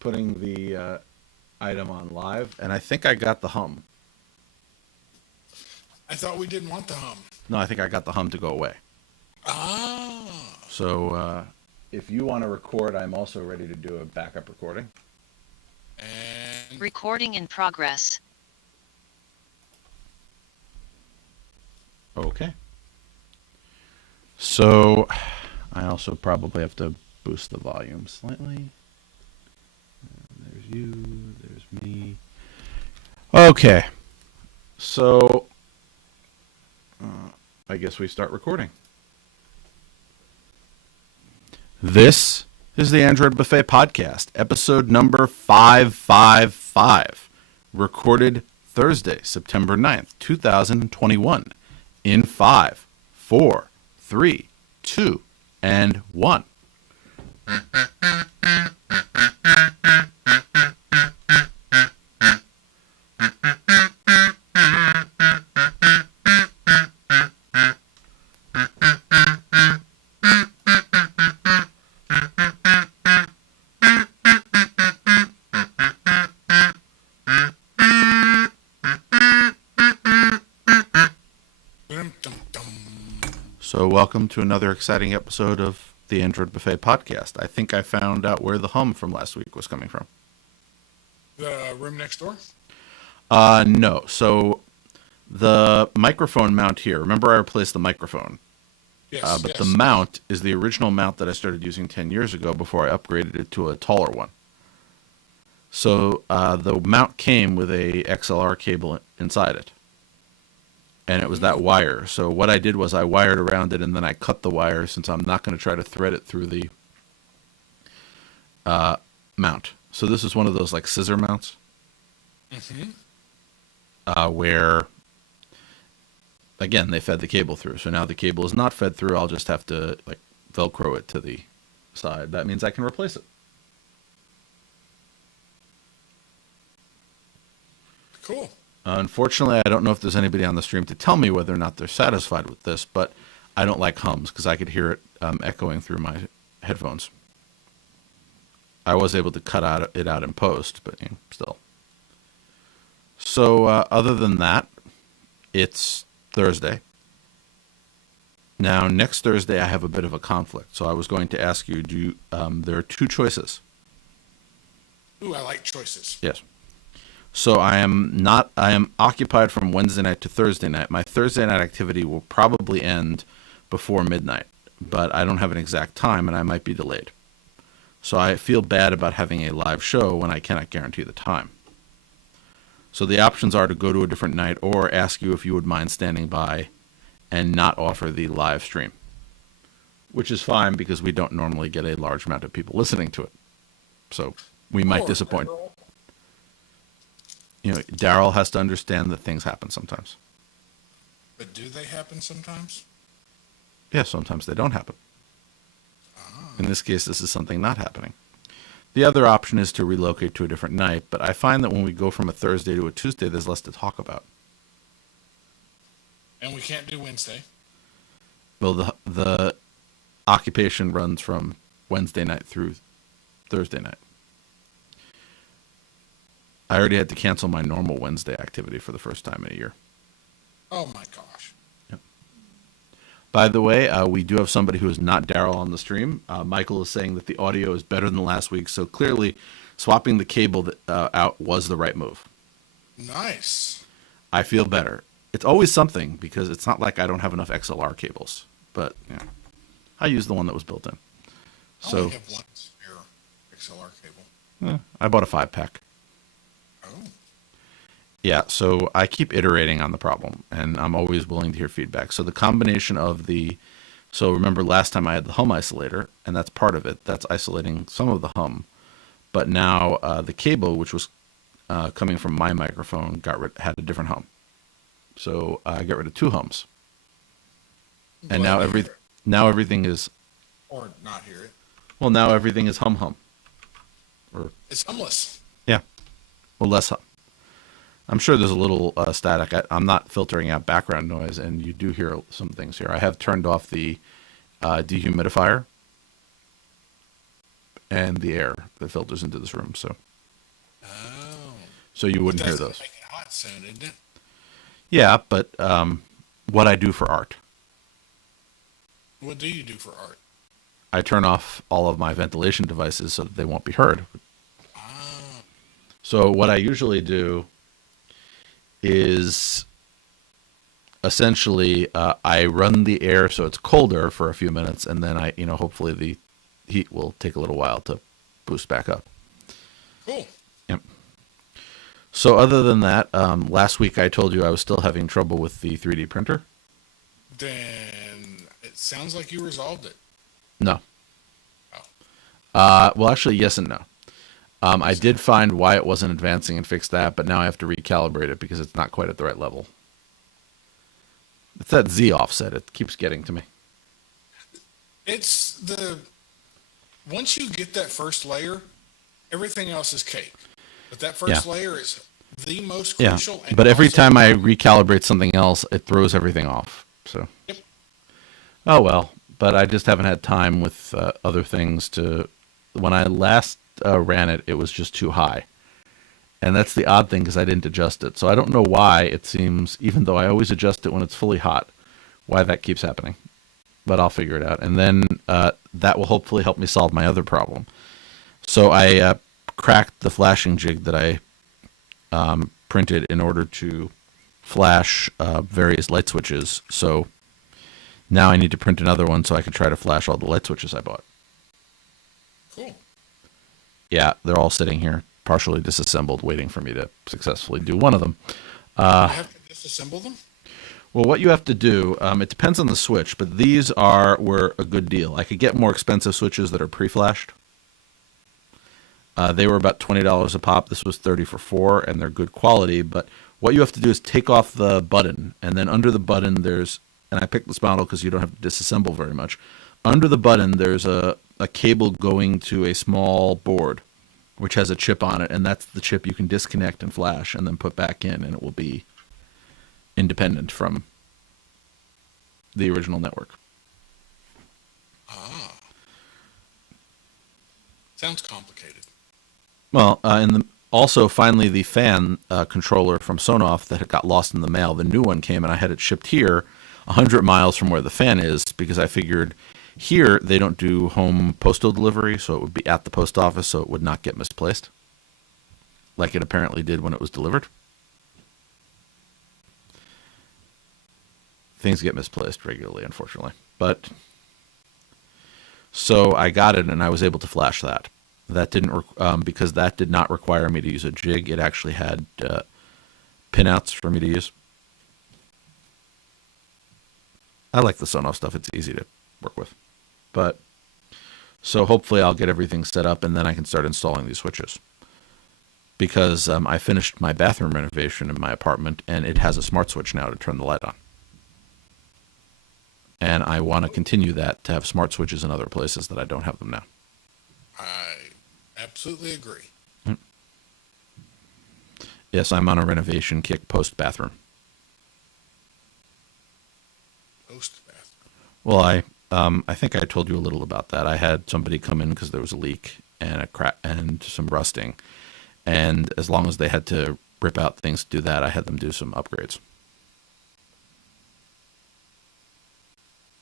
putting the item on live, and I think I got the hum. I thought we didn't want the hum. No, I think I got the hum to go away. Ah. So if you want to record, I'm also ready to do a backup recording. And Recording in progress. Okay. So I also probably have to boost the volume slightly. There's you, there's me. Okay. So I guess we start recording. This is the Android Buffet Podcast, episode number 555, recorded Thursday, September 9th, 2021, in 5, 4, 3, 2, and 1. So welcome to another exciting episode of the Android Buffet Podcast. I think I found out where the hum from last week was coming from. the room next door? No. So the microphone mount here, remember I replaced the microphone, Yes. but yes. the mount is the original mount that I started using 10 years ago before I upgraded it to a taller one. So the mount came with a XLR cable inside it. And it was that wire. So what I did was I wired around it, and then I cut the wire since I'm not going to try to thread it through the mount. So this is one of those like scissor mounts, where, again, they fed the cable through. So now the cable is not fed through. I'll just have to like Velcro it to the side. That means I can replace it. Cool. Unfortunately, I don't know if there's anybody on the stream to tell me whether or not they're satisfied with this, but I don't like hums because I could hear it echoing through my headphones. I was able to cut it out in post, but still. So other than that, it's Thursday. Now, next Thursday, I have a bit of a conflict. So I was going to ask you, there are two choices. Ooh, I like choices. Yes. So I am occupied from Wednesday night to Thursday night. My Thursday night activity will probably end before midnight, but I don't have an exact time and I might be delayed. So I feel bad about having a live show when I cannot guarantee the time. So the options are to go to a different night or ask you if you would mind standing by and not offer the live stream, which is fine because we don't normally get a large amount of people listening to it. So we might disappoint. Daryl has to understand that things happen sometimes. But do they happen sometimes? Yeah, sometimes they don't happen. In this case, this is something not happening. The other option is to relocate to a different night, but I find that when we go from a Thursday to a Tuesday, there's less to talk about. And we can't do Wednesday. Well, the occupation runs from Wednesday night through Thursday night. I already had to cancel my normal Wednesday activity for the first time in a year. Oh my gosh. Yep. By the way, we do have somebody who is not Daryl on the stream. Michael is saying that the audio is better than last week, so clearly swapping the cable out was the right move. Nice. I feel better. It's always something because it's not like I don't have enough XLR cables, but I use the one that was built in. I So only have one spare XLR cable. I bought a 5-pack. Oh. Yeah, so I keep iterating on the problem, and I'm always willing to hear feedback. So the combination of so remember last time I had the hum isolator, and that's part of it. That's isolating some of the hum. But now the cable, which was coming from my microphone, had a different hum. So I got rid of 2 hums. And Glad now to hear it. now everything is, Or not hear it. well, now everything is hum. Or, It's humless. yeah, well, less hum. I'm sure there's a little static. I'm not filtering out background noise, and you do hear some things here. I have turned off the dehumidifier, and the air that filters into this room. So Oh. you But wouldn't hear that's gonna those. make it hot soon, isn't it? Yeah, but what I do for art, What do you do for art? I turn off all of my ventilation devices so that they won't be heard. Ah. So what I usually do is essentially I run the air so it's colder for a few minutes, and then hopefully the heat will take a little while to boost back up. Cool. Yep. So other than that, last week I told you I was still having trouble with the 3D printer. Then it sounds like you resolved it. No. Oh. Well, actually, yes and no. I did find why it wasn't advancing and fix that, but now I have to recalibrate it because it's not quite at the right level. It's that Z offset. It keeps getting to me. It's the once you get that first layer, everything else is cake. But that first layer is the most Yeah. crucial. And But every also, time I recalibrate something else, it throws everything off. So, Yep. oh well. But I just haven't had time with other things to. When I last ran it, it was just too high. And that's the odd thing because I didn't adjust it. So I don't know why it seems, even though I always adjust it when it's fully hot, why that keeps happening. But I'll figure it out. And then that will hopefully help me solve my other problem. So I cracked the flashing jig that I printed in order to flash various light switches. So now I need to print another one so I can try to flash all the light switches I bought. Cool. Yeah, they're all sitting here, partially disassembled, waiting for me to successfully do one of them. You have to disassemble them? Well, what you have to do, it depends on the switch, but these were a good deal. I could get more expensive switches that are pre-flashed. They were about $20 a pop. This was 30 for 4, and they're good quality. But what you have to do is take off the button, and then under the button there's, and I picked this model because you don't have to disassemble very much. Under the button there's a cable going to a small board, which has a chip on it, and that's the chip you can disconnect and flash and then put back in, and it will be independent from the original network. Ah. Sounds complicated. Well, also finally the fan controller from Sonoff that had got lost in the mail, the new one came and I had it shipped here 100 miles from where the fan is because I figured here they don't do home postal delivery, so it would be at the post office so it would not get misplaced like it apparently did when it was delivered. Things get misplaced regularly, unfortunately. But so I got it and I was able to flash that. That didn't because that did not require me to use a jig. It actually had pinouts for me to use. I like the Sonoff stuff. It's easy to work with. But so hopefully I'll get everything set up and then I can start installing these switches. Because I finished my bathroom renovation in my apartment and it has a smart switch now to turn the light on. And I want to continue that to have smart switches in other places that I don't have them now. I absolutely agree. Yes, I'm on a renovation kick post-bathroom. Post bathroom. Well, I think I told you a little about that. I had somebody come in because there was a leak and a crack and some rusting. And as long as they had to rip out things to do that, I had them do some upgrades.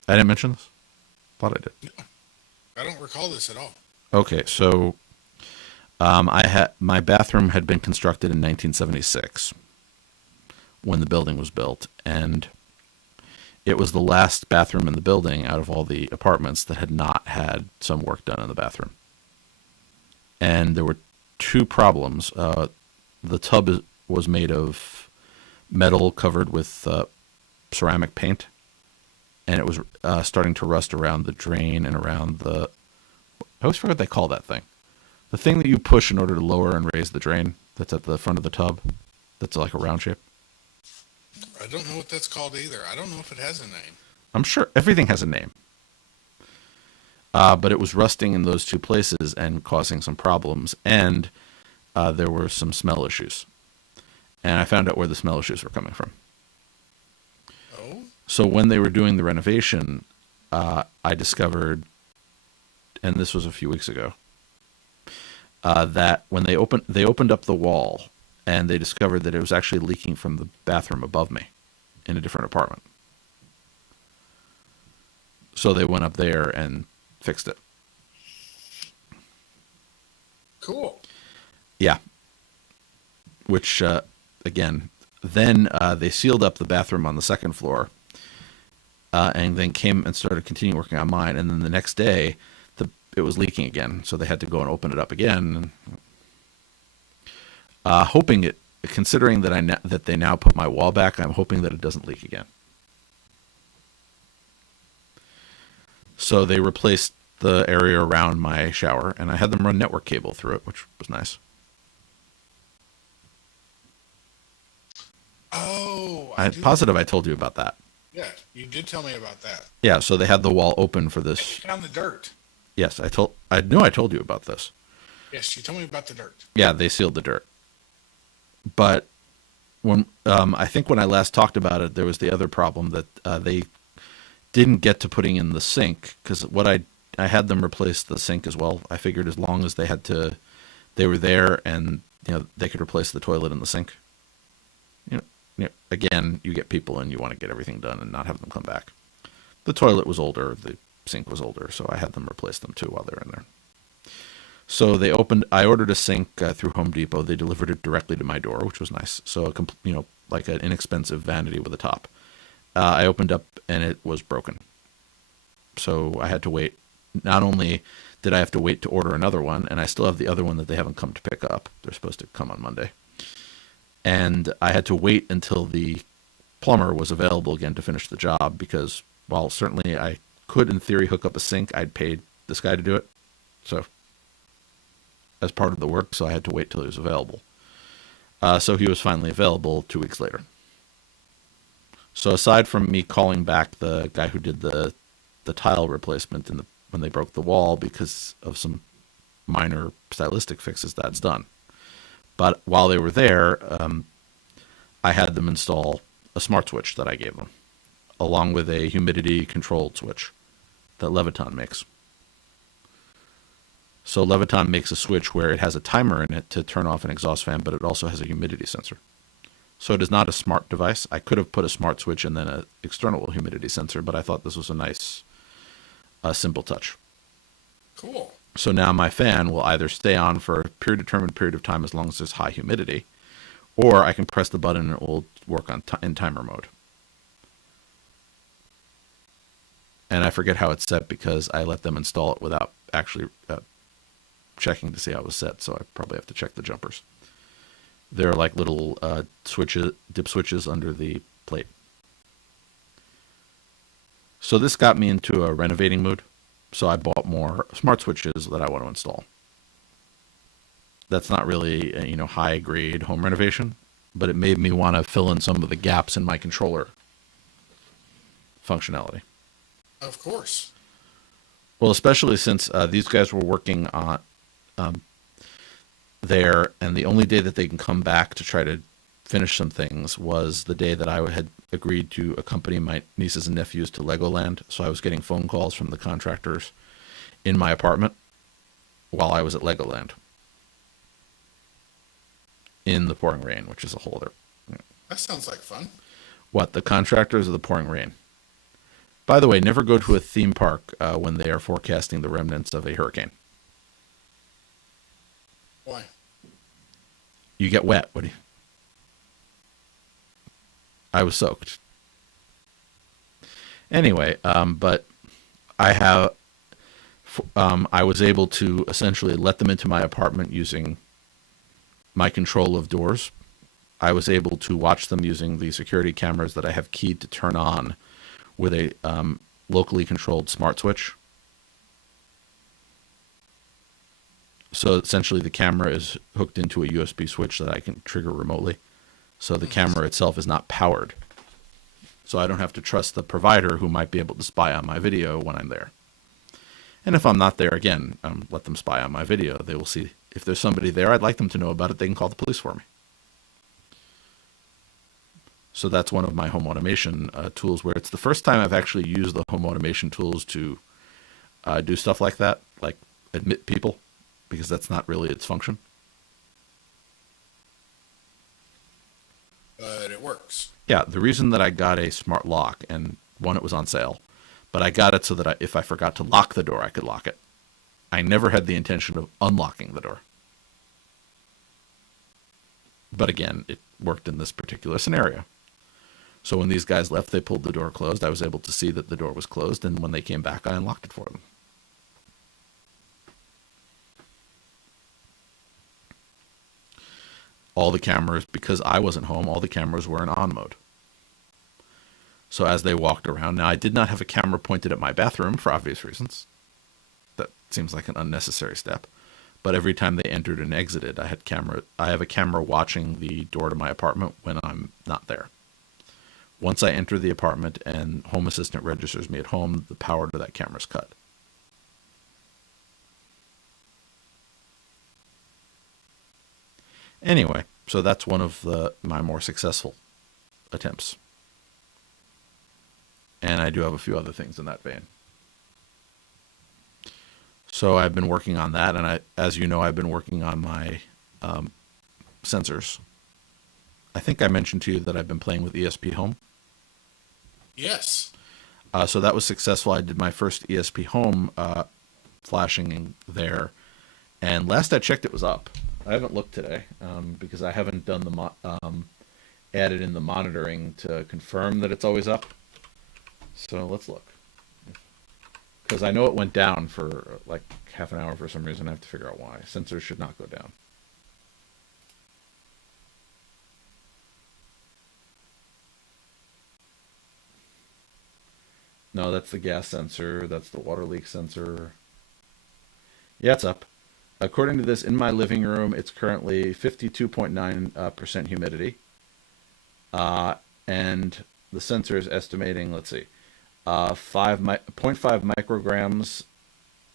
I didn't mention this? Thought I did. I don't recall this at all. Okay, so my bathroom had been constructed in 1976 when the building was built, and it was the last bathroom in the building out of all the apartments that had not had some work done in the bathroom. And there were two problems. The tub was made of metal covered with ceramic paint, and it was starting to rust around the drain and around the... I always forget what they call that thing. The thing that you push in order to lower and raise the drain that's at the front of the tub, that's like a round shape. I don't know what that's called either. I don't know if it has a name. I'm sure everything has a name. But it was rusting in those two places and causing some problems, and there were some smell issues. And I found out where the smell issues were coming from. Oh? So when they were doing the renovation, I discovered, and this was a few weeks ago, that when they opened up the wall and they discovered that it was actually leaking from the bathroom above me in a different apartment. So they went up there and fixed it. Cool. Yeah. Which, again, then they sealed up the bathroom on the second floor, and then came and started continuing working on mine. And then the next day, it was leaking again, so they had to go and open it up again. Hoping it, considering that that they now put my wall back, I'm hoping that it doesn't leak again. So they replaced the area around my shower, and I had them run network cable through it, which was nice. Oh, I'm positive I told you about that. Yeah, you did tell me about that. Yeah, so they had the wall open for this. Found the dirt. Yes, I knew I told you about this. Yes, you told me about the dirt. Yeah, they sealed the dirt. But when I think when I last talked about it, there was the other problem that they didn't get to putting in the sink, because I had them replace the sink as well. I figured as long as they were there and they could replace the toilet and the sink. Again, you get people and you want to get everything done and not have them come back. The toilet was older, the sink was older, so I had them replace them too while they're in there. So I ordered a sink through Home Depot. They delivered it directly to my door, which was nice. So like an inexpensive vanity with a top. I opened up and it was broken. So I had to wait. Not only did I have to wait to order another one, and I still have the other one that they haven't come to pick up. They're supposed to come on Monday. And I had to wait until the plumber was available again to finish the job, because while certainly I could, in theory, hook up a sink, I'd paid this guy to do it. So as part of the work, so I had to wait till he was available. So he was finally available 2 weeks later. So aside from me calling back the guy who did the tile replacement when they broke the wall because of some minor stylistic fixes, that's done. But while they were there, I had them install a smart switch that I gave them, along with a humidity controlled switch that Leviton makes. So Leviton makes a switch where it has a timer in it to turn off an exhaust fan, but it also has a humidity sensor. So it is not a smart device. I could have put a smart switch and then an external humidity sensor, but I thought this was a nice, simple touch. Cool. So now my fan will either stay on for a predetermined period of time as long as there's high humidity, or I can press the button and it will work in timer mode. And I forget how it's set because I let them install it without actually checking to see how it was set, so I probably have to check the jumpers. There are like little dip switches under the plate. So this got me into a renovating mood. So I bought more smart switches that I want to install. That's not really a, high grade home renovation, but it made me want to fill in some of the gaps in my controller functionality. Of course. Well, especially since these guys were working on there, and the only day that they can come back to try to finish some things was the day that I had agreed to accompany my nieces and nephews to Legoland. So I was getting phone calls from the contractors in my apartment while I was at Legoland in the pouring rain, which is a whole other. That sounds like fun. What, the contractors or the pouring rain? By the way, never go to a theme park when they are forecasting the remnants of a hurricane. Why? You get wet. I was soaked. Anyway, but I was able to essentially let them into my apartment using my control of doors. I was able to watch them using the security cameras that I have keyed to turn on with a locally controlled smart switch. So essentially the camera is hooked into a USB switch that I can trigger remotely. So the camera itself is not powered. So I don't have to trust the provider who might be able to spy on my video when I'm there. And if I'm not there, again, let them spy on my video. They will see if there's somebody there I'd like them to know about it, they can call the police for me. So that's one of my home automation tools, where it's the first time I've actually used the home automation tools to do stuff like that, like admit people. because that's not really its function. But it works. Yeah, the reason that I got a smart lock, and one, it was on sale, but I got it so that if I forgot to lock the door, I could lock it. I never had the intention of unlocking the door. But again, it worked in this particular scenario. So when these guys left, they pulled the door closed. I was able to see that the door was closed, and when they came back, I unlocked it for them. All the cameras, because I wasn't home, all the cameras were in on mode. So as they walked around, now I did not have a camera pointed at my bathroom for obvious reasons. That seems like an unnecessary step. But every time they entered and exited, I have a camera watching the door to my apartment when I'm not there. Once I enter the apartment and Home Assistant registers me at home, the power to that camera is cut. Anyway, so that's one of my more successful attempts. And I do have a few other things in that vein. So I've been working on that, and as you know, I've been working on my sensors. I think I mentioned to you that I've been playing with ESP Home. Yes. So that was successful. I did my first ESP Home flashing in there, and last I checked, it was up. I haven't looked today because I haven't done added in the monitoring to confirm that it's always up. So let's look. Because I know it went down for like half an hour for some reason. I have to figure out why. Sensors should not go down. No, that's the gas sensor. That's the water leak sensor. Yeah, it's up. According to this, in my living room, it's currently 52.9% humidity. And the sensor is estimating, let's see, 0.5 micrograms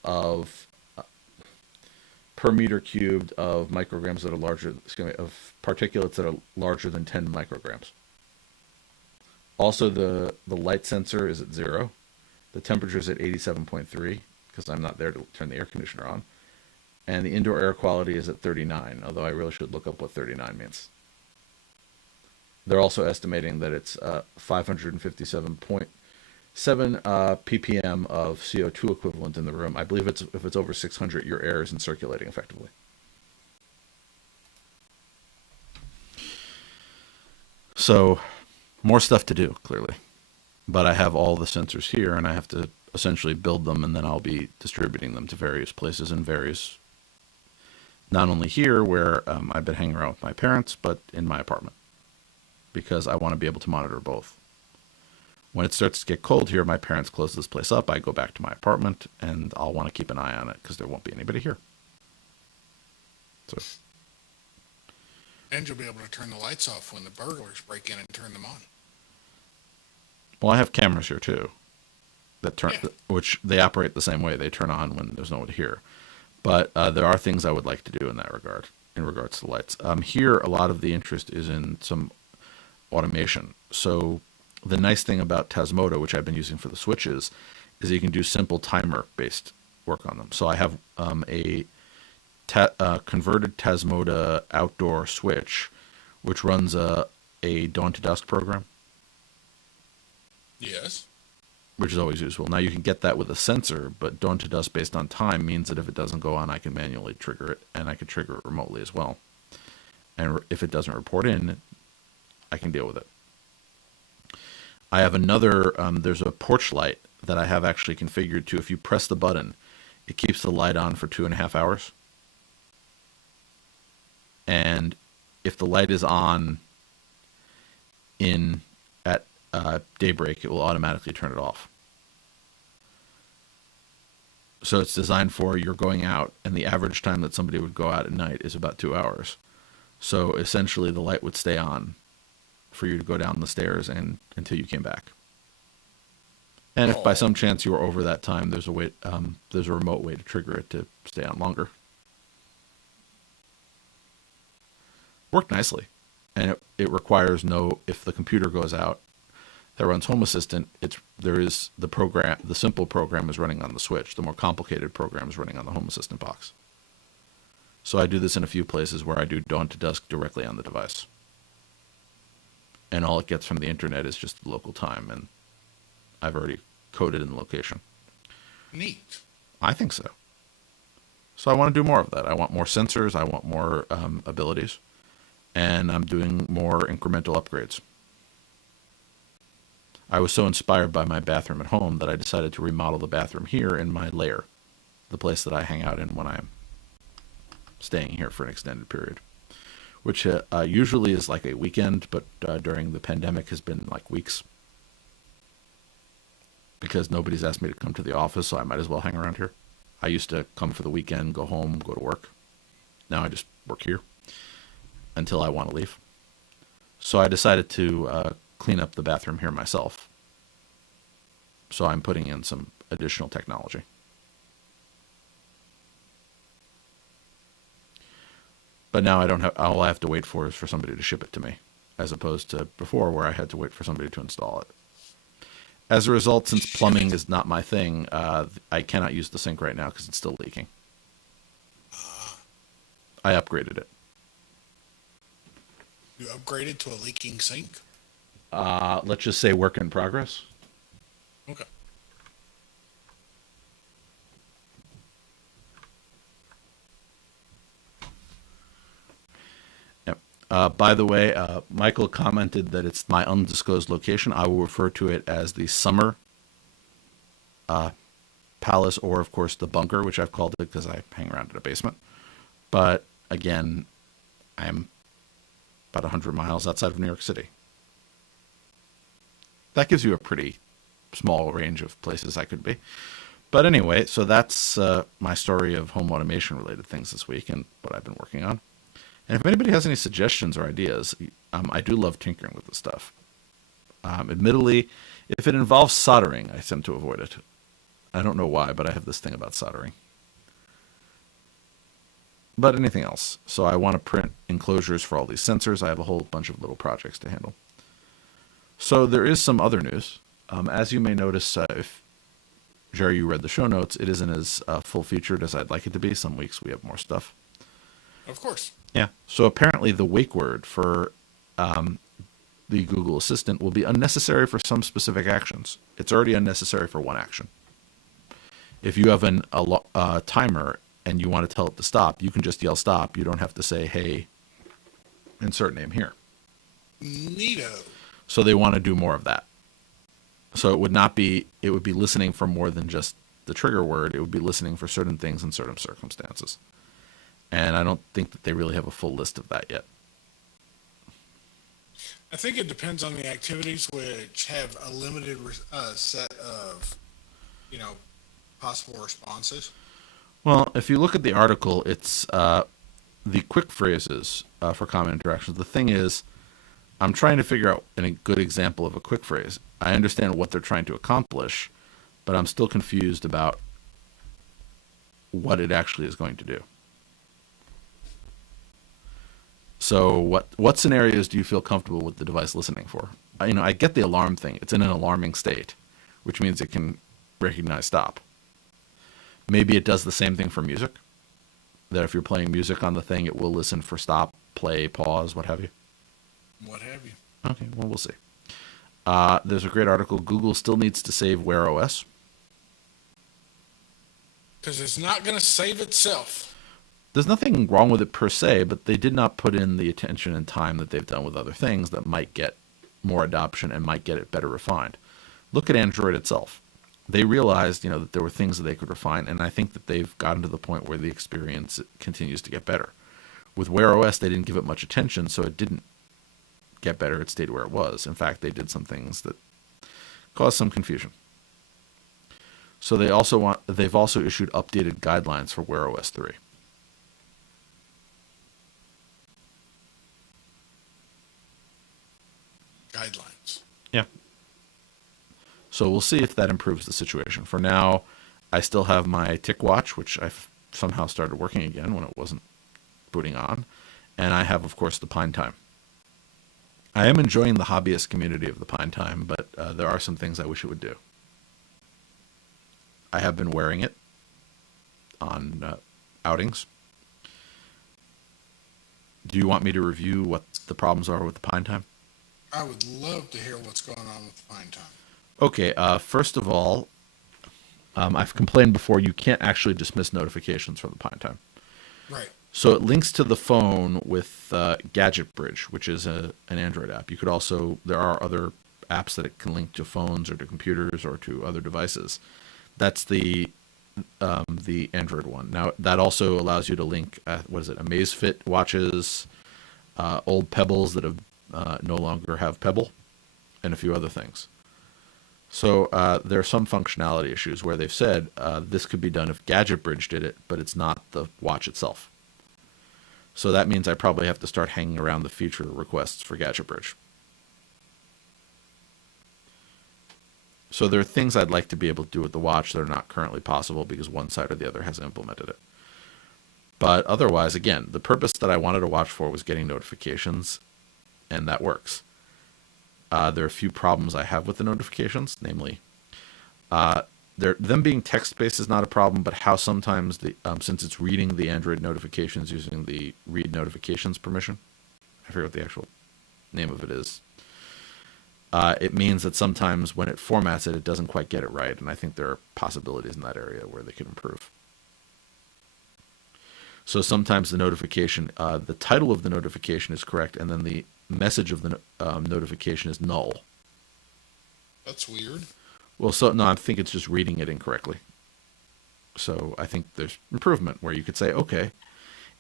of per meter cubed of micrograms that are larger, of particulates that are larger than 10 micrograms. Also, the light sensor is at 0. The temperature is at 87.3 because I'm not there to turn the air conditioner on. And the indoor air quality is at 39, although I really should look up what 39 means. They're also estimating that it's 557.7 ppm of CO2 equivalent in the room. I believe if it's over 600, your air isn't circulating effectively. So, more stuff to do, clearly. But I have all the sensors here, and I have to essentially build them, and then I'll be distributing them to various places and various, not only here where I've been hanging around with my parents, but in my apartment, because I want to be able to monitor both. When it starts to get cold here, my parents close this place up. I go back to my apartment, and I'll want to keep an eye on it because there won't be anybody here. So. And you'll be able to turn the lights off when the burglars break in and turn them on. Well, I have cameras here too, which they operate the same way. They turn on when there's no one here. But there are things I would like to do in that regard, in regards to the lights. Here, a lot of the interest is in some automation. So the nice thing about Tasmota, which I've been using for the switches, is you can do simple timer-based work on them. So I have a converted Tasmota outdoor switch, which runs a dawn to dusk program. Yes. Which is always useful. Now you can get that with a sensor, but dawn to dusk based on time means that if it doesn't go on, I can manually trigger it, and I can trigger it remotely as well. And if it doesn't report in, I can deal with it. I have another, there's a porch light that I have actually configured to, if you press the button, it keeps the light on for 2.5 hours. And if the light is on at daybreak, it will automatically turn it off. So it's designed for you're going out, and the average time that somebody would go out at night is about 2 hours. So essentially the light would stay on for you to go down the stairs and until you came back. And if by some chance you were over that time, there's a way, there's a remote way to trigger it to stay on longer. Worked nicely, and it requires if the computer goes out that runs Home Assistant, the simple program is running on the switch. The more complicated program is running on the Home Assistant box. So I do this in a few places where I do dawn to dusk directly on the device. And all it gets from the internet is just the local time, and I've already coded in the location. Neat. I think so. So I want to do more of that. I want more sensors. I want more abilities. And I'm doing more incremental upgrades. I was so inspired by my bathroom at home that I decided to remodel the bathroom here in my lair, the place that I hang out in when I'm staying here for an extended period, which usually is like a weekend, but during the pandemic has been like weeks because nobody's asked me to come to the office, so I might as well hang around here. I used to come for the weekend, go home, go to work. Now I just work here until I want to leave. So I decided to clean up the bathroom here myself. So I'm putting in some additional technology. But now I don't have, all I have to wait for is for somebody to ship it to me, as opposed to before where I had to wait for somebody to install it. As a result, since plumbing is not my thing, I cannot use the sink right now because it's still leaking. I upgraded it. You upgraded to a leaking sink? Let's just say work in progress. Okay. Yep. By the way, Michael commented that it's my undisclosed location. I will refer to it as the Summer Palace, or of course the bunker, which I've called it because I hang around in a basement. But again, I'm about 100 miles outside of New York City. That gives you a pretty small range of places I could be. But anyway, so that's my story of home automation related things this week and what I've been working on. And if anybody has any suggestions or ideas, I do love tinkering with this stuff. Admittedly, if it involves soldering, I tend to avoid it. I don't know why, but I have this thing about soldering. But anything else. So I want to print enclosures for all these sensors. I have a whole bunch of little projects to handle. So there is some other news. As you may notice, if Jerry, you read the show notes, it isn't as full-featured as I'd like it to be. Some weeks we have more stuff. Of course. Yeah. So apparently the wake word for the Google Assistant will be unnecessary for some specific actions. It's already unnecessary for one action. If you have a timer and you want to tell it to stop, you can just yell stop. You don't have to say, hey, insert name here. Neato. So they want to do more of that. So it would be listening for more than just the trigger word. It would be listening for certain things in certain circumstances. And I don't think that they really have a full list of that yet. I think it depends on the activities which have a limited set of, possible responses. Well, if you look at the article, it's the quick phrases for common interactions. The thing is, I'm trying to figure out a good example of a quick phrase. I understand what they're trying to accomplish, but I'm still confused about what it actually is going to do. So what scenarios do you feel comfortable with the device listening for? I get the alarm thing. It's in an alarming state, which means it can recognize stop. Maybe it does the same thing for music, that if you're playing music on the thing, it will listen for stop, play, pause, what have you. What have you? Okay, well, we'll see. There's a great article. Google still needs to save Wear OS. Because it's not going to save itself. There's nothing wrong with it per se, but they did not put in the attention and time that they've done with other things that might get more adoption and might get it better refined. Look at Android itself. They realized, that there were things that they could refine, and I think that they've gotten to the point where the experience continues to get better. With Wear OS, they didn't give it much attention, so it didn't get better. It stayed where it was. In fact, they did some things that caused some confusion. So they've also issued updated guidelines for Wear OS 3. Guidelines. Yeah. So we'll see if that improves the situation. For now, I still have my TicWatch, which I've somehow started working again when it wasn't booting on. And I have, of course, the Pine Time. I am enjoying the hobbyist community of the Pine Time, but there are some things I wish it would do. I have been wearing it on outings. Do you want me to review what the problems are with the Pine Time? I would love to hear what's going on with Pine Time. Okay, first of all, I've complained before you can't actually dismiss notifications from the Pine Time. Right. So it links to the phone with Gadget Bridge, which is an Android app. You could also, there are other apps that it can link to phones or to computers or to other devices. That's the Android one. Now that also allows you to link, what is it, Amazfit watches, old Pebbles that have no longer have Pebble, and a few other things. So there are some functionality issues where they've said this could be done if Gadget Bridge did it, but it's not the watch itself. So that means I probably have to start hanging around the feature requests for Gadget Bridge. So there are things I'd like to be able to do with the watch that are not currently possible because one side or the other hasn't implemented it. But otherwise, again, the purpose that I wanted a watch for was getting notifications, and that works. There are a few problems I have with the notifications, namely, them being text-based is not a problem, but how sometimes, since it's reading the Android notifications using the read notifications permission, I forget what the actual name of it is, it means that sometimes when it formats it, it doesn't quite get it right, and I think there are possibilities in that area where they could improve. So sometimes the notification, the title of the notification is correct, and then the message of the notification is null. That's weird. Well, so no, I think it's just reading it incorrectly. So I think there's improvement where you could say, okay,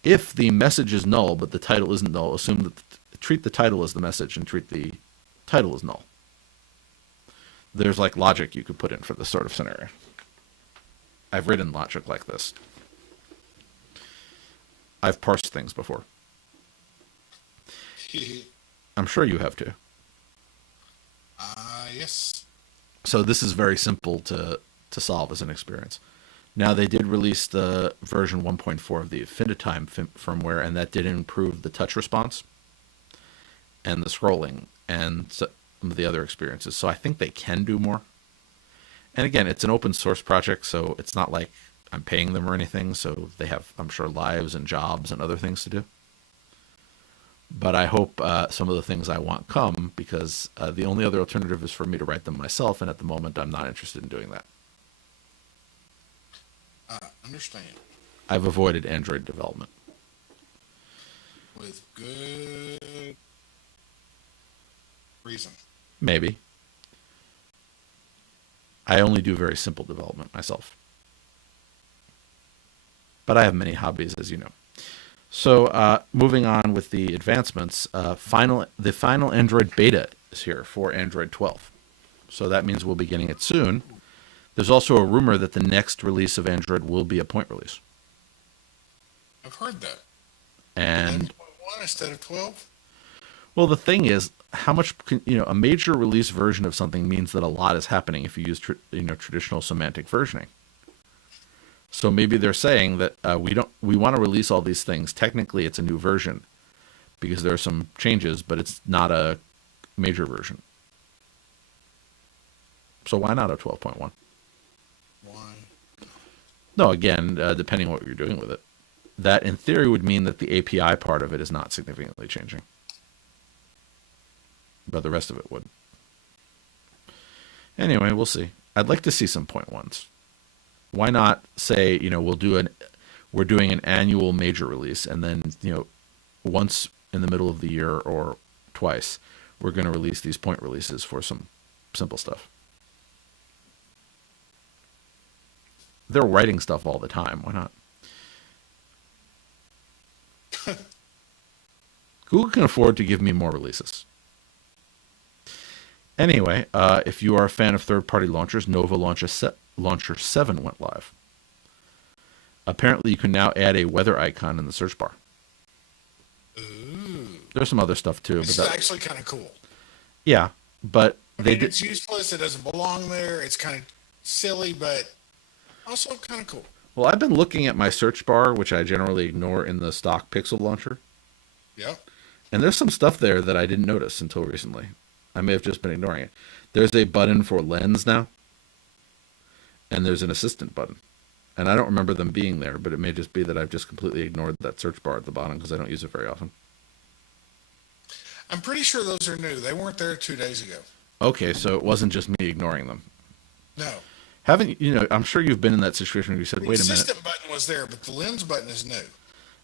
if the message is null but the title isn't null, assume that treat the title as the message and treat the title as null. There's like logic you could put in for this sort of scenario. I've written logic like this. I've parsed things before. I'm sure you have too. Yes. So this is very simple to solve as an experience. Now they did release the version 1.4 of the Infinitime firmware, and that did improve the touch response and the scrolling and some of the other experiences. So I think they can do more. And again, it's an open source project, so it's not like I'm paying them or anything. So they have, I'm sure, lives and jobs and other things to do. But I hope some of the things I want come, because the only other alternative is for me to write them myself, and at the moment I'm not interested in doing that. Understand. I've avoided Android development. With good reason. Maybe. I only do very simple development myself. But I have many hobbies, as you know. So moving on with the advancements, the final Android beta is here for Android 12. So that means we'll be getting it soon. There's also a rumor that the next release of Android will be a point release. I've heard that. And 11.1 instead of 12? well, the thing is, how much a major release version of something means that a lot is happening if you use traditional semantic versioning. So maybe they're saying that we want to release all these things. Technically, it's a new version because there are some changes, but it's not a major version. So why not a 12.1? Why? No, again, depending on what you're doing with it. That, in theory, would mean that the API part of it is not significantly changing. But the rest of it would. Anyway, we'll see. I'd like to see some point ones. Why not say, we're doing an annual major release, and then, once in the middle of the year or twice, we're going to release these point releases for some simple stuff. They're writing stuff all the time. Why not? Google can afford to give me more releases. Anyway, if you are a fan of third-party launchers, Nova Launcher 7 went live. Apparently, you can now add a weather icon in the search bar. Ooh. There's some other stuff too. This is actually kind of cool. Yeah, but it's useless. It doesn't belong there. It's kind of silly, but also kind of cool. Well, I've been looking at my search bar, which I generally ignore in the stock Pixel launcher. Yep. And there's some stuff there that I didn't notice until recently. I may have just been ignoring it. There's a button for Lens now. And there's an assistant button. And I don't remember them being there, but it may just be that I've just completely ignored that search bar at the bottom because I don't use it very often. I'm pretty sure those are new. They weren't there 2 days ago. Okay, so it wasn't just me ignoring them. No. Haven't you know? I'm sure you've been in that situation where you said, The "Wait a minute." assistant button was there, but the lens button is new.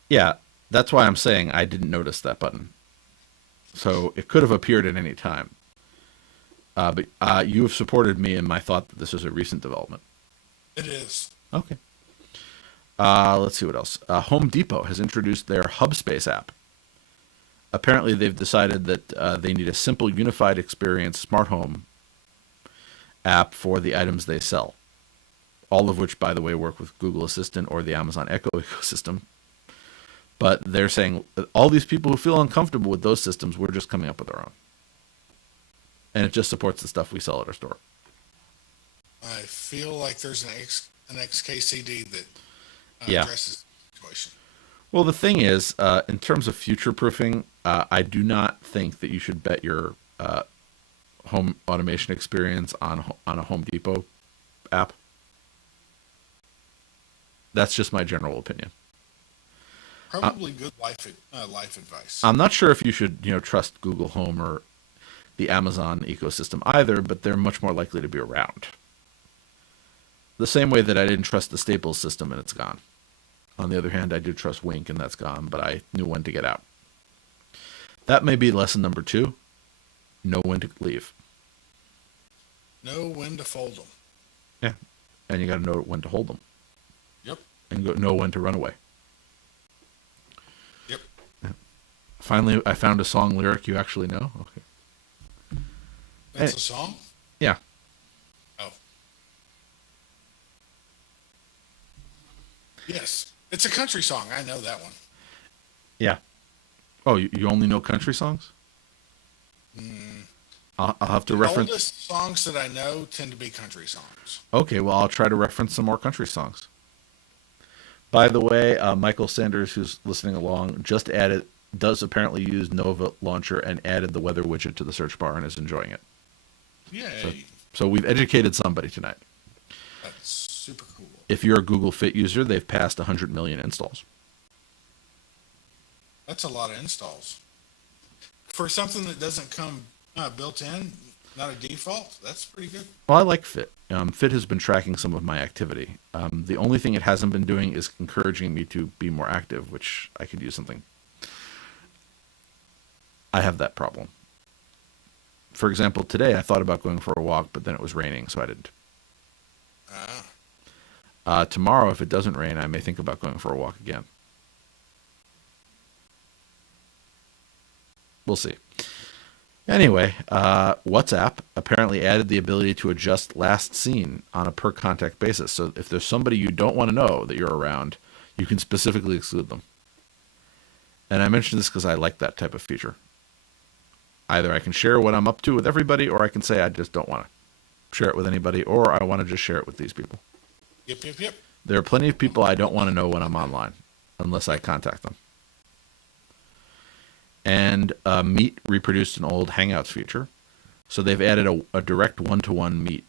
Yeah, that's why I'm saying I didn't notice that button. So it could have appeared at any time. But you have supported me in my thought that this is a recent development. It is. Okay. Let's see what else. Home Depot has introduced their Hubspace app. Apparently, they've decided that they need a simple, unified experience smart home app for the items they sell. All of which, by the way, work with Google Assistant or the Amazon Echo ecosystem. But they're saying all these people who feel uncomfortable with those systems, we're just coming up with our own. And it just supports the stuff we sell at our store. I feel like there's an XKCD that Yeah. addresses the situation. Well, the thing is, in terms of future proofing, I do not think that you should bet your home automation experience on a Home Depot app. That's just my general opinion. Probably good life advice. I'm not sure if you should, trust Google Home or the Amazon ecosystem either, but they're much more likely to be around. The same way that I didn't trust the Staples system and it's gone. On the other hand, I do trust Wink and that's gone, but I knew when to get out. That may be lesson number 2. Know when to leave. Know when to fold them. Yeah. And you got to know when to hold them. Yep. And know when to run away. Yep. Finally, I found a song lyric you actually know. Okay. That's a song? Yeah. Oh. Yes. It's a country song. I know that one. Yeah. Oh, you only know country songs? I'll have to The reference. oldest songs that I know tend to be country songs. Okay, well, I'll try to reference some more country songs. By the way, Michael Sanders, who's listening along, does apparently use Nova Launcher and added the weather widget to the search bar and is enjoying it. Yay. So we've educated somebody tonight. That's super cool. If you're a Google Fit user, they've passed 100 million installs. That's a lot of installs. For something that doesn't come built in, not a default, that's pretty good. Well, I like Fit. Fit has been tracking some of my activity. The only thing it hasn't been doing is encouraging me to be more active, which I could use something. I have that problem. For example, today I thought about going for a walk, but then it was raining, so I didn't. Tomorrow, if it doesn't rain, I may think about going for a walk again. We'll see. Anyway, WhatsApp apparently added the ability to adjust last seen on a per contact basis. So if there's somebody you don't want to know that you're around, you can specifically exclude them. And I mention this because I like that type of feature. Either I can share what I'm up to with everybody, or I can say I just don't want to share it with anybody, or I want to just share it with these people. Yep. There are plenty of people I don't want to know when I'm online, unless I contact them. And Meet reproduced an old Hangouts feature. So they've added a direct one-to-one Meet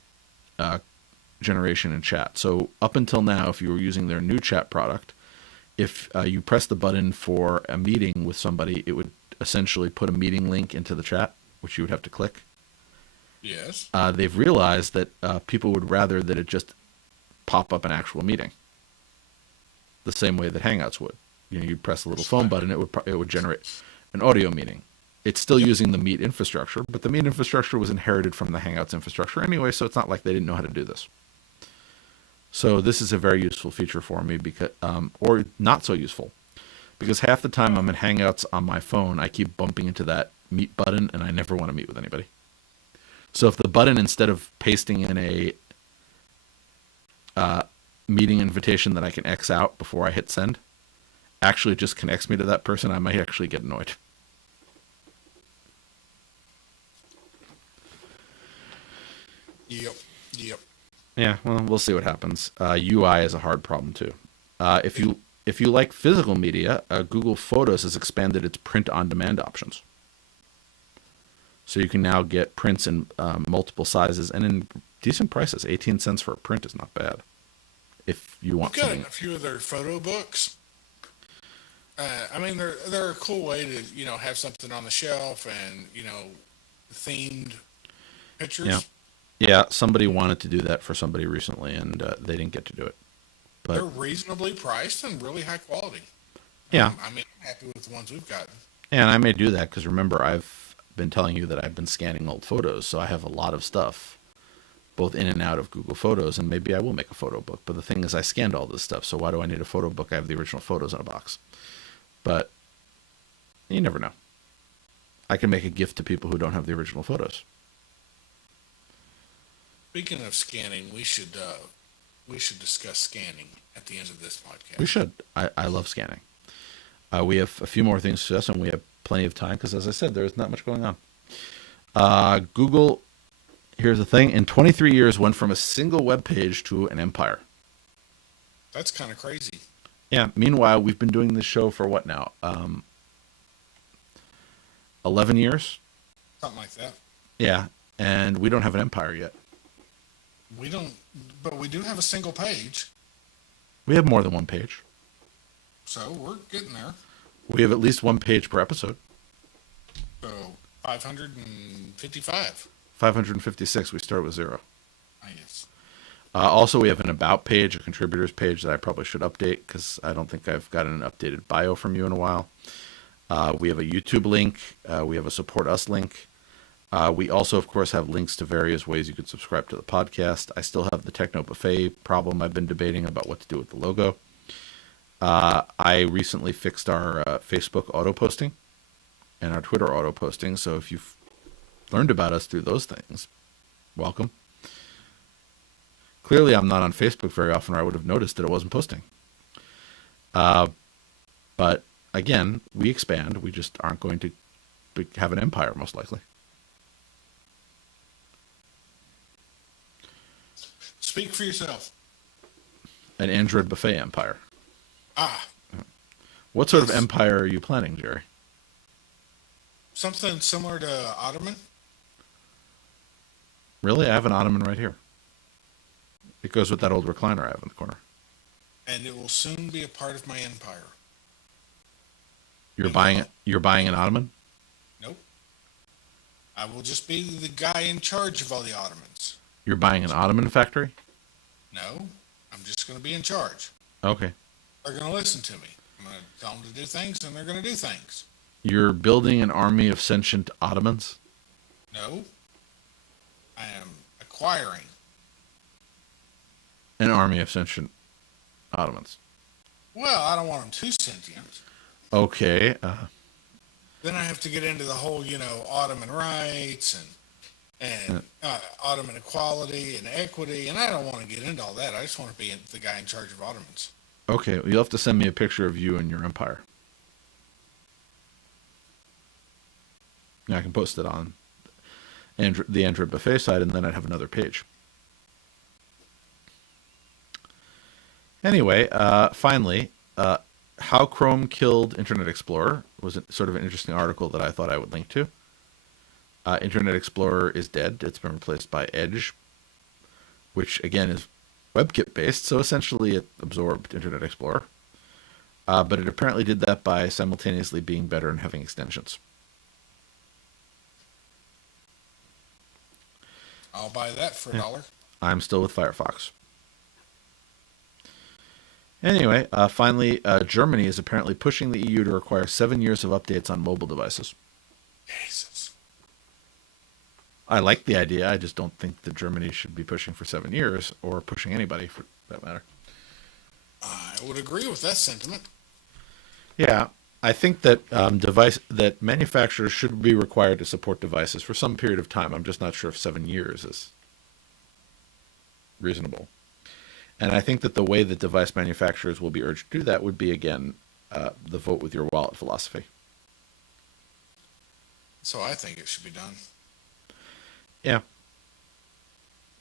generation in chat. So up until now, if you were using their new chat product, if you press the button for a meeting with somebody, it would essentially put a meeting link into the chat, which you would have to click. Yes. They've realized that people would rather that it just pop up an actual meeting, the same way that Hangouts would. You'd press a little phone button, it would generate an audio meeting. It's still using the Meet infrastructure, but the Meet infrastructure was inherited from the Hangouts infrastructure anyway, so it's not like they didn't know how to do this. So this is a very useful feature for me, because, or not so useful, because half the time I'm in Hangouts on my phone, I keep bumping into that Meet button, and I never want to meet with anybody. So if the button, instead of pasting in a meeting invitation that I can X out before I hit send, actually just connects me to that person, I might actually get annoyed. Yep. Yeah, well, we'll see what happens. UI is a hard problem too. If you like physical media, Google Photos has expanded its print-on-demand options. So you can now get prints in multiple sizes and in decent prices. 18 cents for a print is not bad. If you want I've got something. a few of their photo books. I mean, they're a cool way to have something on the shelf and themed Yeah. pictures. Yeah, somebody wanted to do that for somebody recently, and they didn't get to do it. They're But reasonably priced and really high quality. yeah, I mean, I'm happy with the ones we've gotten. and I may do that because remember, I've been telling you that I've been scanning old photos, so I have a lot of stuff both in and out of Google Photos, and maybe I will make a photo book. But the thing is, I scanned all this stuff, so why do I need a photo book? I have the original photos in a box. But you never know. I can make a gift to people who don't have the original photos. Speaking of scanning, we should discuss scanning at the end of this We podcast. should. I love scanning. We have a few more things to discuss, and we have plenty of time because, as I said, there's not much going on. Google, here's the thing: in 23 years, went from a single web page to an empire. That's kind of crazy. Yeah. Meanwhile, we've been doing this show for what now? 11 years. Something like that. Yeah, and we don't have an empire yet. We don't, but we do have a single page, We have more than one page. so we're getting there. We have at least one page per episode. So 555. 556. We start with zero. I guess. Also, we have an about page, a contributors page that I probably should update because I don't think I've gotten an updated bio from you in a while. We have a YouTube link. We have a support us link. We also, of course, have links to various ways you could subscribe to the podcast. I still have the Techno Buffet problem I've been debating about what to do with the logo. I recently fixed our Facebook auto posting and our Twitter auto posting. So if you've learned about us through those things, welcome. Clearly, I'm not on Facebook very often, or I would have noticed that it wasn't posting. But again, we expand. We just aren't going to have an empire, most likely. Speak for yourself. An Android buffet empire. Ah, What sort of yes. empire are you planning, Jerry? Something similar to Ottoman. Really? I have an ottoman right here. It goes with that old recliner I have in the corner. And it will soon be a part of my empire. You're And buying it. You're buying an ottoman. nope. I will just be the guy in charge of all the Ottomans. You're buying an ottoman factory. No, I'm just going to be in charge. Okay. They're going to listen to me. I'm going to tell them to do things, and they're going to do things. You're building an army of sentient ottomans. No, I am acquiring. An army of sentient ottomans. Well, I don't want them too sentient. Okay. Then I have to get into the whole, Ottoman rights and Ottoman equality and equity, and I don't want to get into all that. I just want to be the guy in charge of Ottomans. Okay. You'll have to send me a picture of you and your empire. I can post it on the Android Buffet side, and then I'd have another page. Anyway, finally, How Chrome Killed Internet Explorer was sort of an interesting article that I thought I would link to. Internet Explorer is dead. It's been replaced by Edge, which again is WebKit based, so essentially it absorbed Internet Explorer. But it apparently did that by simultaneously being better and having extensions. I'll buy that for Yeah. $1. I'm still with Firefox. Anyway, finally, Germany is apparently pushing the EU to require 7 years of updates on mobile devices. Jesus. I like the idea. I just don't think that Germany should be pushing for 7 years or pushing anybody for that matter. I would agree with that sentiment. Yeah, I think that that manufacturers should be required to support devices for some period of time. I'm just not sure if 7 years is reasonable. And I think that the way that device manufacturers will be urged to do that would be, again, the vote with your wallet philosophy. So I think it should be done. Yeah.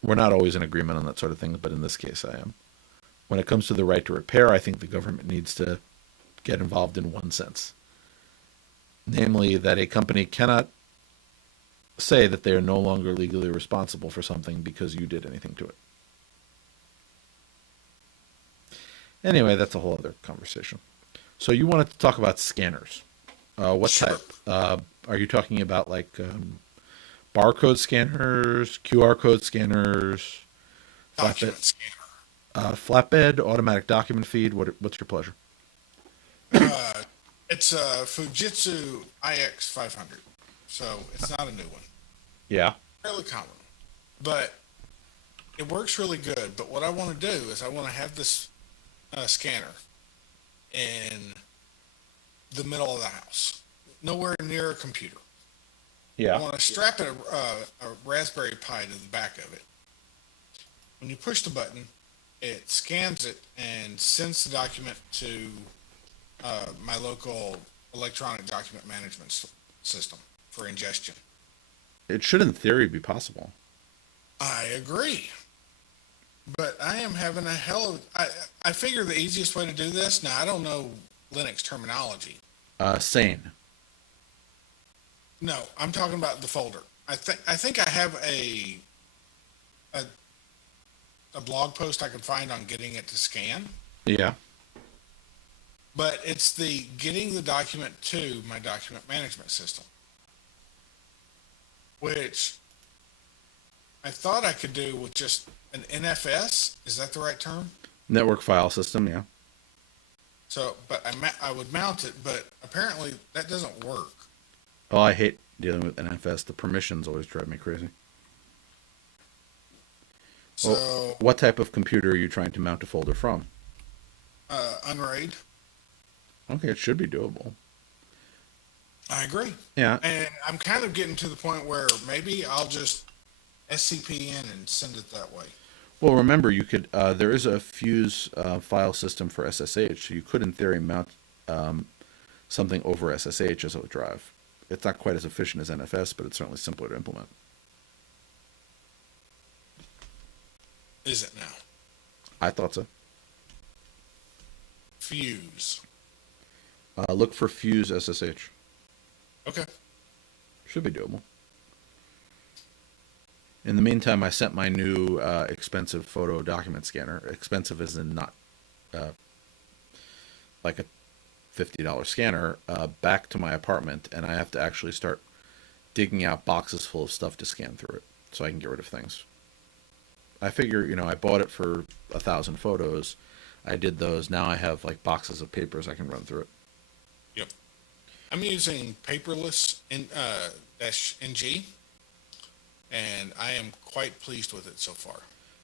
We're not always in agreement on that sort of thing, but in this case I am. When it comes to the right to repair, I think the government needs to get involved in one sense. Namely, that a company cannot say that they are no longer legally responsible for something because you did anything to it. Anyway, that's a whole other conversation. So you wanted to talk about scanners. What Sure. type? Are you talking about like barcode scanners, QR code scanners, flatbed, Document scanner. flatbed, automatic document feed? What's your pleasure? Uh, it's a Fujitsu IX 500, so it's not a new one. Yeah. Fairly common, but it works really good. But what I want to do is I want to have this scanner in the middle of the house, nowhere near a computer. I Yeah. want to strap a Raspberry Pi to the back of it. When you push the button, it scans it and sends the document to my local electronic document management system for ingestion. It should, in theory, be possible. I agree, but I am having a hell of. I figure the easiest way to do this. Now I don't know Linux terminology. Sane. No, I'm talking about the folder. I think I have a a blog post I can find on getting it to scan, Yeah. but it's the getting the document to my document management system, which I thought I could do with just an NFS. Is that the right term? Network file system. Yeah. So, but I would mount it, but apparently that doesn't work. Oh, I hate dealing with NFS. The permissions always drive me crazy. Well, So, what type of computer are you trying to mount a folder from? Unraid, Okay, it should be doable. I agree. Yeah. And I'm kind of getting to the point where maybe I'll just SCP in and send it that way. Well, remember, you could. There is a Fuse file system for SSH, so you could, in theory, mount something over SSH as a drive. It's not quite as efficient as NFS, but it's certainly simpler to implement. Is it now? I thought so. Fuse. Look for Fuse SSH. Okay. Should be doable. In the meantime, I sent my new expensive photo document scanner. Expensive as in not like a $50 scanner back to my apartment, and I have to actually start digging out boxes full of stuff to scan through it so I can get rid of things. I figure, I bought it for 1,000 photos. I did those. Now I have like boxes of papers I can run through it. Yep. I'm using paperless in dash NG, and I am quite pleased with it so far.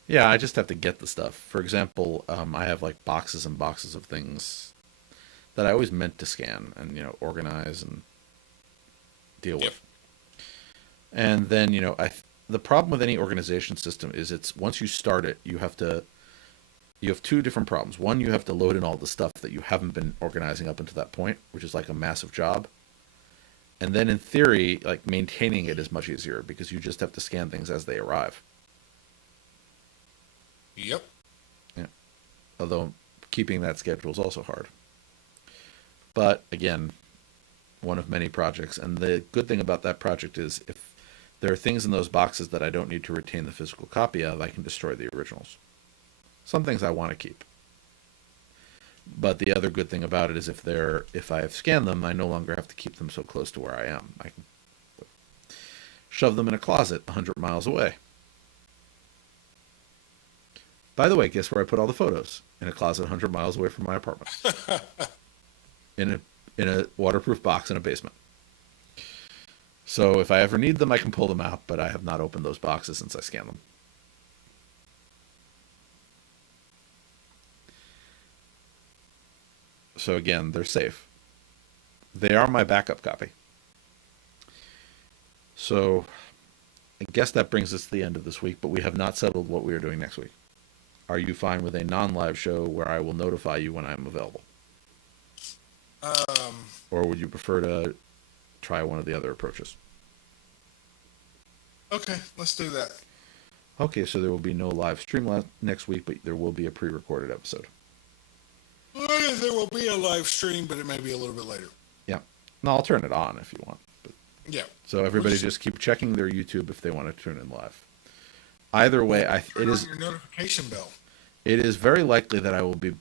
Yeah, I just have to get the stuff. For example, I have like boxes and boxes of things that I always meant to scan and organize and deal Yep. with. And then the problem with any organization system is it's once you start it, you have two different problems. One, you have to load in all the stuff that you haven't been organizing up until that point, which is like a massive job. And then in theory, like maintaining it is much easier because you just have to scan things as they arrive. Yep. Yeah. Although keeping that schedule is also hard. But again, one of many projects. And the good thing about that project is if there are things in those boxes that I don't need to retain the physical copy of, I can destroy the originals. Some things I want to keep. But the other good thing about it is if I have scanned them, I no longer have to keep them so close to where I am. I can shove them in a closet 100 miles away. By the way, guess where I put all the photos? In a closet 100 miles away from my apartment. In a waterproof box in a basement. So if I ever need them, I can pull them out, but I have not opened those boxes since I scanned them. So again, they're safe. They are my backup copy. So I guess that brings us to the end of this week, but we have not settled what we are doing next week. Are you fine with a non-live show where I will notify you when I'm available? Um, Or would you prefer to try one of the other approaches? okay, let's do that. Okay, so there will be no live stream next week, but there will be a pre-recorded episode. Well, there will be a live stream, but it may be a little bit later. Yeah. No, I'll turn it on if you want. But, Yeah. so everybody just keep checking their YouTube if they want to tune in live. Either way, Turn on your notification bell. it is very likely that I will be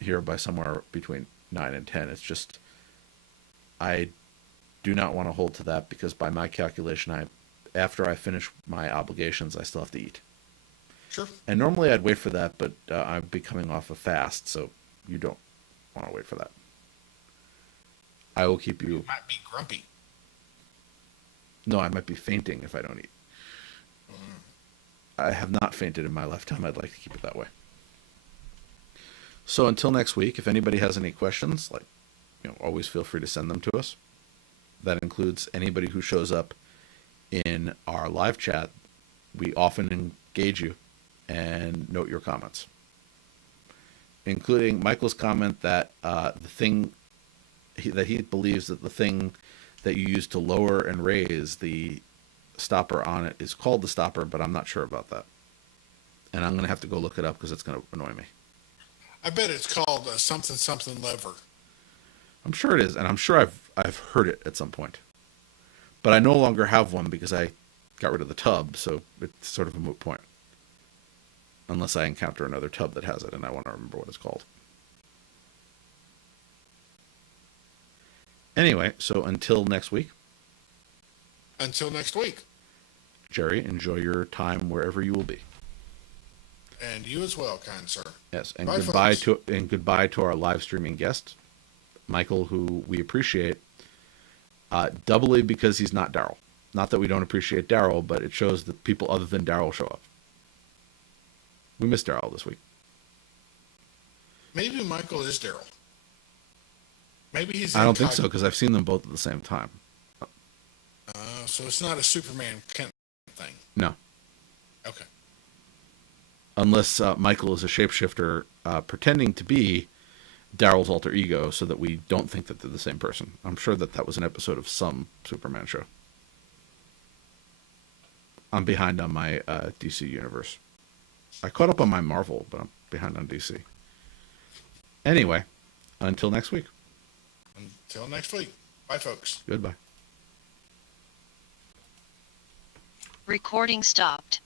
here by somewhere between 9 and 10. It's just I do not want to hold to that because by my calculation, after I finish my obligations, I still have to eat. Sure. And normally I'd wait for that, but I'd be coming off a fast, so you don't want to wait for that. I will keep you. You might be grumpy. No, I might be fainting if I don't eat. I have not fainted in my lifetime. I'd like to keep it that way. So until next week, if anybody has any questions, always feel free to send them to us. That includes anybody who shows up in our live chat. We often engage you and note your comments, including Michael's comment that he believes that the thing that you use to lower and raise the stopper on it is called the stopper, but I'm not sure about that. And I'm going to have to go look it up because it's going to annoy me. I bet it's called something lever. I'm sure it is, and I'm sure I've heard it at some point. But I no longer have one because I got rid of the tub, so it's sort of a moot point. Unless I encounter another tub that has it, and I want to remember what it's called. Anyway, so until next week. Until next week. Jerry, enjoy your time wherever you will be. And you as well, kind sir. Yes, and Bye, goodbye to our live streaming guest, Michael, who we appreciate doubly because he's not Daryl. Not that we don't appreciate Daryl, but it shows that people other than Daryl show up. We miss Daryl this week. Maybe Michael is Daryl. Maybe he's. I don't think so because I've seen them both at the same time. So it's not a Superman Kent thing. No. Okay. Unless Michael is a shapeshifter pretending to be Daryl's alter ego so that we don't think that they're the same person. I'm sure that was an episode of some Superman show. I'm behind on my DC universe. I caught up on my Marvel, but I'm behind on DC. Anyway, until next week. Until next week. Bye, folks. Goodbye. Recording stopped.